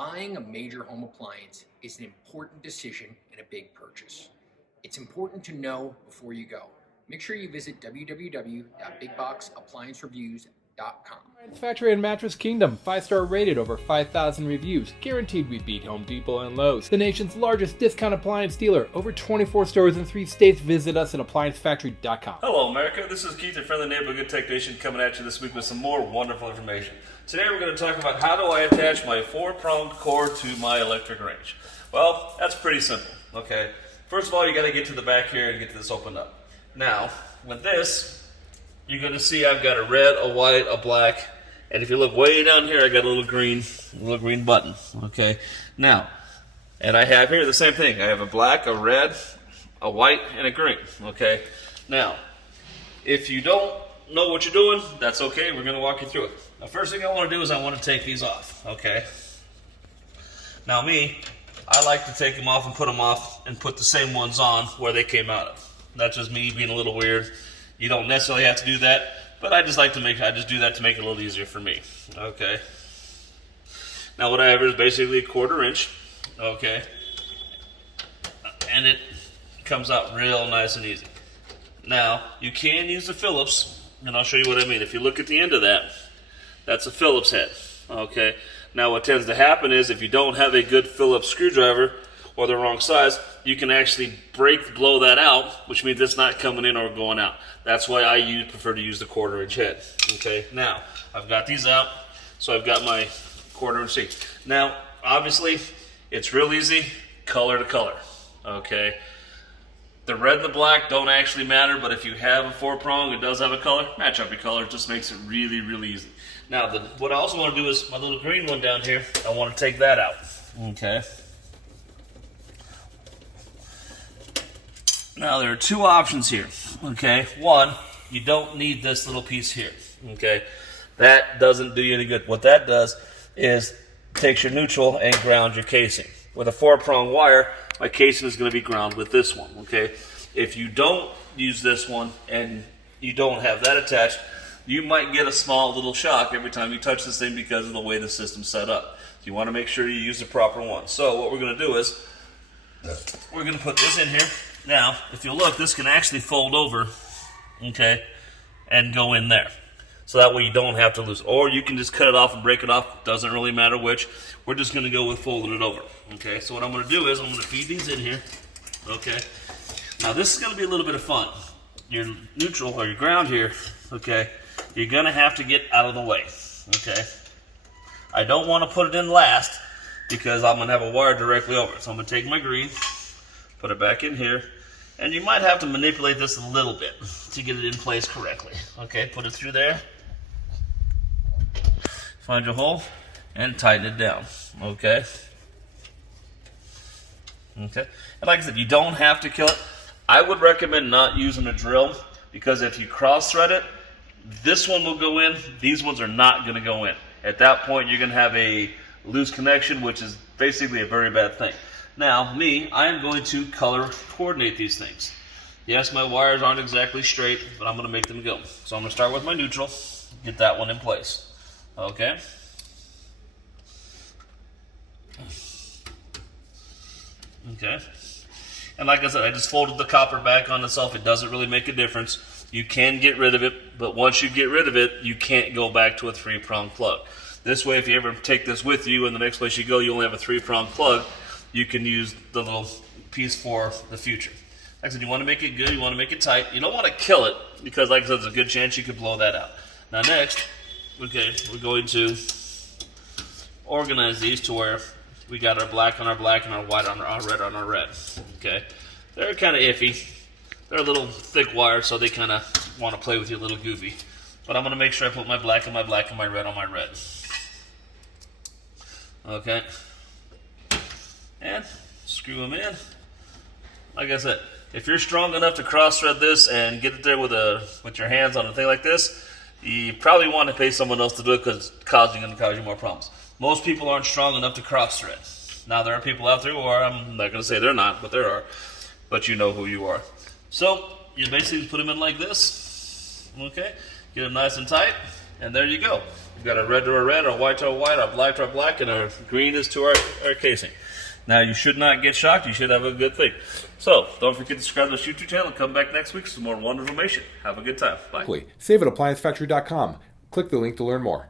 Buying a major home appliance is an important decision and a big purchase. It's important to know before you go. Make sure you visit www.bigboxappliancereviews.com. Factory and Mattress Kingdom, 5-star rated, over 5,000 reviews. Guaranteed we beat Home Depot and Lowe's. The nation's largest discount appliance dealer. Over 24 stores in 3 states. Visit us at ApplianceFactory.com. Hello America, this is Keith, your friendly neighborhood Good Tech Nation, coming at you this week with some more wonderful information. Today we're going to talk about how do I attach my 4-pronged cord to my electric range. Well, that's pretty simple, okay? First of all, you got to get to the back here and get this opened up. Now, with this, you're going to see I've got a red, a white, a black, and if you look way down here, I got a little green button, okay? Now, and I have here the same thing. I have a black, a red, a white, and a green, okay? Now, if you don't know what you're doing, that's okay. We're going to walk you through it. The first thing I want to do is I want to take these off, okay? Now me, I like to take them off and put them off and put the same ones on where they came out of. That's just me being a little weird. You don't necessarily have to do that, but I just do that to make it a little easier for me, okay? Now what I have is basically a 1/4 inch, okay? And it comes out real nice and easy. Now, you can use the Phillips, and I'll show you what I mean. If you look at the end of that, that's a Phillips head, okay? Now what tends to happen is if you don't have a good Phillips screwdriver or the wrong size, you can actually blow that out, which means it's not coming in or going out. That's why I prefer to use the 1/4 inch head, okay? Now, I've got these out, so I've got my 1/4 inch seat. Now, obviously, it's real easy, color to color, okay? The red and the black don't actually matter, but if you have a 4-prong, it does have a color, match up your color. It just makes it really, really easy. Now, what I also want to do is my little green one down here, I want to take that out, okay? Now, there are 2 options here, okay? One, you don't need this little piece here, okay? That doesn't do you any good. What that does is takes your neutral and grounds your casing. With a 4-prong wire, my casing is going to be ground with this one, okay? If you don't use this one and you don't have that attached, you might get a small little shock every time you touch this thing because of the way the system's set up. So you want to make sure you use the proper one. So what we're going to do is we're going to put this in here. Now, if you look, this can actually fold over, okay, and go in there. So that way you don't have to lose. Or you can just cut it off and break it off. Doesn't really matter which. We're just going to go with folding it over, okay? So what I'm going to do is I'm going to feed these in here, okay? Now, this is going to be a little bit of fun. Your neutral or your ground here, okay, you're going to have to get out of the way, okay? I don't want to put it in last because I'm going to have a wire directly over it. So I'm going to take my green, put it back in here, and you might have to manipulate this a little bit to get it in place correctly. Okay, put it through there, find your hole, and tighten it down, okay? Okay, and like I said, you don't have to kill it. I would recommend not using a drill because if you cross-thread it, this one will go in, these ones are not going to go in. At that point, you're going to have a loose connection, which is basically a very bad thing. Now, I am going to color coordinate these things. Yes, my wires aren't exactly straight, but I'm going to make them go. So I'm going to start with my neutral, get that one in place. Okay? Okay. And like I said, I just folded the copper back on itself. It doesn't really make a difference. You can get rid of it, but once you get rid of it, you can't go back to a 3-prong plug. This way, if you ever take this with you and the next place you go, you only have a 3-prong plug, you can use the little piece for the future. Like I said, you want to make it good, you want to make it tight. You don't want to kill it because, like I said, there's a good chance you could blow that out. Now next, okay, we're going to organize these to where we got our black on our black and our white on our red on our red. Okay, they're kind of iffy. They're a little thick wire, so they kind of want to play with you a little goofy. But I'm going to make sure I put my black on my black and my red on my red. Okay. And screw them in. Like I said, if you're strong enough to cross-thread this and get it there with your hands on a thing like this, you probably want to pay someone else to do it because it's going to cause you more problems. Most people aren't strong enough to cross-thread. Now, there are people out there who are. I'm not going to say they're not, but there are. But you know who you are. So, you basically put them in like this. Okay? Get them nice and tight. And there you go. We've got our red to our red, our white to our white, our black to our black, and our green is to our casing. Now, you should not get shocked. You should have a good thing. So, don't forget to subscribe to this YouTube channel and come back next week for some more wonderful information. Have a good time. Bye. Save at ApplianceFactory.com. Click the link to learn more.